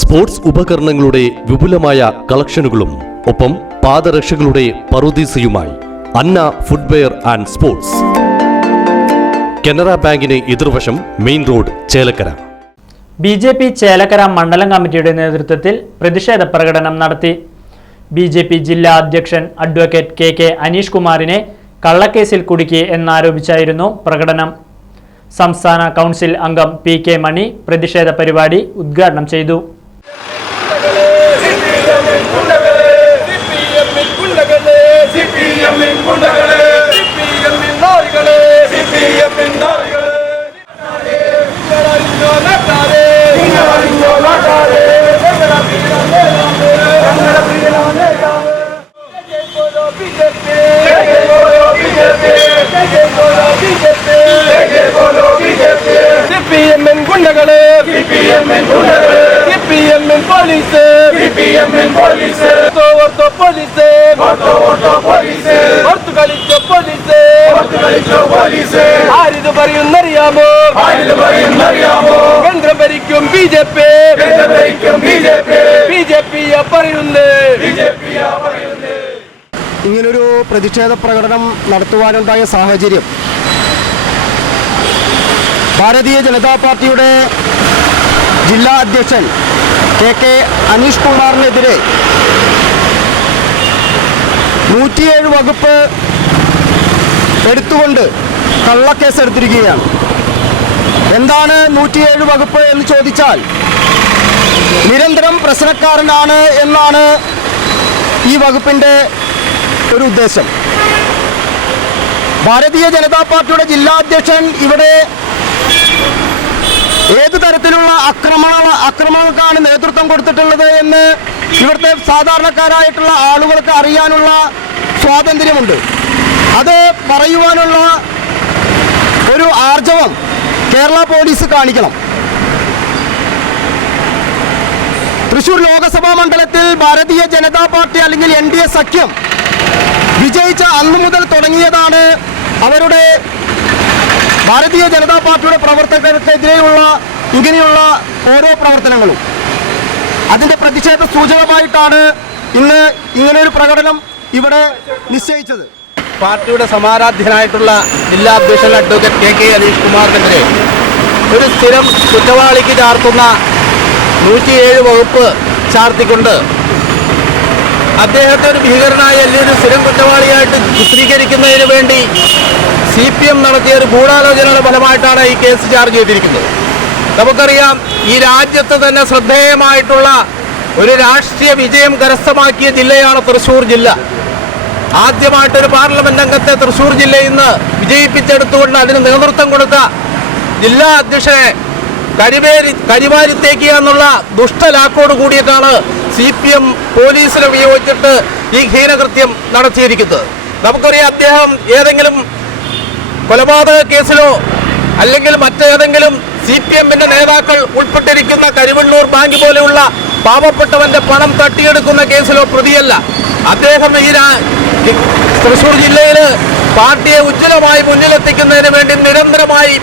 Sports ഉപകരണങ്ങളുടെ വിപുലമായ കളക്ഷനുകളും ഒപ്പം പാദരക്ഷകളുടെ പറുദീസയുമായി Anna footwear and sports. Canara ബാങ്കിന് എതിർവശം main road Chelakkara. B J P Chelakkara മണ്ഡലം കമ്മിറ്റിയുടെ നേതൃത്വത്തിൽ പ്രതിഷേധ പ്രകടനം നടത്തി. ബി ജെ പി ജില്ലാ അധ്യക്ഷൻ അഡ്വക്കേറ്റ് കെ കെ അനീഷ് കുമാറിനെ കള്ളക്കേസിൽ കുടുക്കി എന്നാരോപിച്ചായിരുന്നു പ്രകടനം. സംസ്ഥാന കൗൺസിൽ അംഗം പി കെ മണി പ്രതിഷേധ പരിപാടി ഉദ്ഘാടനം ചെയ്തു. സിപിഎമ്മിൻ police ortho police ortho ortho police ഓർത്തു കളിച്ചോ പോലീസ് ഓർത്തു കളിച്ചോ പോലീസ് ആരിത് പറയുന്നറിയാമോ ആരിത് പറയുന്നറിയാമോ കേന്ദ്രം ഭരിക്കും ബി ജെ പി കേന്ദ്രം ഭരിക്കും B J P B J P പറയുന്നേ ബി ജെ പി പറയുന്നേ ഇങ്ങനൊരു പ്രതിഷേധ പ്രകടനം നടത്തുവാനുണ്ടായ സാഹചര്യം. ഭാരതീയ ജനതാ പാർട്ടിയുടെ ജില്ലാ അധ്യക്ഷൻ കെ കെ അനീഷ് കുമാറിനെതിരെ നൂറ്റിയേഴ് വകുപ്പ് എടുത്തുകൊണ്ട് കള്ളക്കേസ് എടുത്തിരിക്കുകയാണ് എന്താണ് നൂറ്റിയേഴ് വകുപ്പ് എന്ന് ചോദിച്ചാൽ നിരന്തരം പ്രശ്നക്കാരനാണ് എന്നാണ് ഈ വകുപ്പിന്റെ ഒരു ഉദ്ദേശം. ഭാരതീയ ജനതാ പാർട്ടിയുടെ ജില്ലാ അധ്യക്ഷൻ ഇവിടെ ഏത് തരത്തിലുള്ള അക്രമണ അക്രമങ്ങൾക്കാണ് നേതൃത്വം കൊടുത്തിട്ടുള്ളത് എന്ന് ഇവിടുത്തെ സാധാരണക്കാരായിട്ടുള്ള ആളുകൾക്ക് അറിയാനുള്ള സ്വാതന്ത്ര്യമുണ്ട്. അത് പറയുവാനുള്ള ഒരു ആർജവം കേരള പോലീസ് കാണിക്കണം. തൃശൂർ ലോകസഭാ മണ്ഡലത്തിൽ ഭാരതീയ ജനതാ പാർട്ടി അല്ലെങ്കിൽ എൻ സഖ്യം വിജയിച്ച അന്നു മുതൽ തുടങ്ങിയതാണ് അവരുടെ ഭാരതീയ ജനതാ പാർട്ടിയുടെ പ്രവർത്തകർക്കെതിരെയുള്ള ഇങ്ങനെയുള്ള ഓരോ പ്രവർത്തനങ്ങളും. അതിന്റെ പ്രതിഷേധ സൂചകമായിട്ടാണ് ഇന്ന് ഇങ്ങനെയൊരു പ്രകടനം ഇവിടെ നിശ്ചയിച്ചത്. പാർട്ടിയുടെ സമാരാധ്യനായിട്ടുള്ള ജില്ലാ അധ്യക്ഷൻ അഡ്വക്കേറ്റ് കെ കെ അനീഷ് കുമാറിനെതിരെ ഒരു സ്ഥിരം കുറ്റവാളിക്ക് ചാർത്തുന്ന നൂറ്റിയേഴ് വകുപ്പ് ചാർത്തിക്കൊണ്ട് അദ്ദേഹത്തെ ഒരു ഭീകരനായ അല്ലെങ്കിൽ ഒരു സ്ഥിരം കുറ്റവാളിയായിട്ട് ചിത്രീകരിക്കുന്നതിന് വേണ്ടി സി പി എം നടത്തിയ ഒരു ഗൂഢാലോചനയുടെ ഫലമായിട്ടാണ് ഈ കേസ് ചാർജ് ചെയ്തിരിക്കുന്നത്. നമുക്കറിയാം ഈ രാജ്യത്ത് തന്നെ ശ്രദ്ധേയമായിട്ടുള്ള ഒരു രാഷ്ട്രീയ വിജയം കരസ്ഥമാക്കിയ ജില്ലയാണ് തൃശ്ശൂർ ജില്ല. ആദ്യമായിട്ടൊരു പാർലമെന്റ് അംഗത്തെ തൃശ്ശൂർ ജില്ലയിൽ നിന്ന് വിജയിപ്പിച്ചെടുത്തുകൊണ്ട് അതിന് നേതൃത്വം കൊടുത്ത ജില്ലാ അധ്യക്ഷനെ കരിവേരി കരിവാരിത്തേക്കുക എന്നുള്ള ദുഷ്ടലാക്കോട് കൂടിയിട്ടാണ് സി പി എം പോലീസിനെ ഉപയോഗിച്ചിട്ട് ഈ ഹീനകൃത്യം നടത്തിയിരിക്കുന്നത്. നമുക്കറിയാം അദ്ദേഹം ഏതെങ്കിലും കൊലപാതക കേസിലോ അല്ലെങ്കിൽ മറ്റേതെങ്കിലും സി പി എമ്മിന്റെ നേതാക്കൾ ഉൾപ്പെട്ടിരിക്കുന്ന കരുവണ്ണൂർ ബാങ്ക് പോലെയുള്ള പാവപ്പെട്ടവന്റെ പണം തട്ടിയെടുക്കുന്ന കേസിലോ പ്രതിയല്ല. അദ്ദേഹം ഈ തൃശൂർ ജില്ലയിൽ പാർട്ടിയെ ഉജ്ജ്വലമായി മുന്നിലെത്തിക്കുന്നതിന് വേണ്ടി നിരന്തരമായി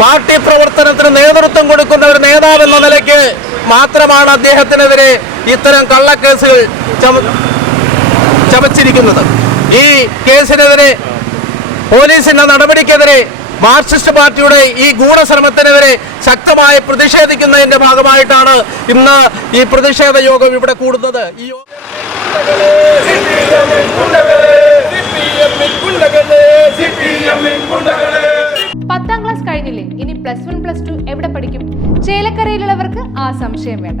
പാർട്ടി പ്രവർത്തനത്തിന് നേതൃത്വം കൊടുക്കുന്ന ഒരു നേതാവ് എന്ന നിലയ്ക്ക് മാത്രമാണ് അദ്ദേഹത്തിനെതിരെ ഇത്തരം കള്ളക്കേസുകൾ ചമ- ചമച്ചിരിക്കുന്നത്. ഈ കേസിനെതിരെ പോലീസിന്റെ നടപടിക്കെതിരെ മാർക്സിസ്റ്റ് പാർട്ടിയുടെ ഈ ഗൂഢശ്രമത്തിനെതിരെ ശക്തമായി പ്രതിഷേധിക്കുന്നതിന്റെ ഭാഗമായിട്ടാണ് ഇന്ന് ഈ പ്രതിഷേധ യോഗം ഇവിടെ കൂടുന്നത്. ഈ പത്താം ക്ലാസ് കഴിഞ്ഞില്ലേ? ഇനി പ്ലസ് വൺ പ്ലസ് ടു എവിടെ പഠിക്കും? ചേലക്കരയിലുള്ളവർക്ക് ആ സംശയം വേണ്ട.